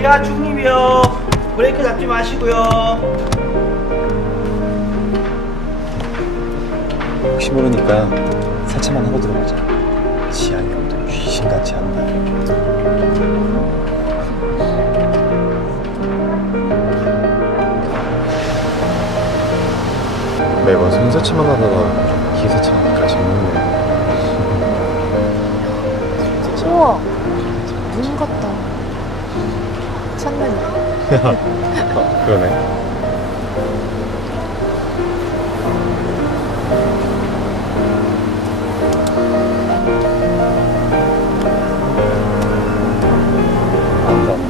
기아 중립이요. 브레이크 잡지 마시고요. 혹시 모르니까 세차만 하고 들어가자. 지한이 형도 귀신같이 한다. 매번 손세차만 하다가 기세차하니까 재밌네. 우와, 눈 같다. 첫눈. 그러네. 맞다.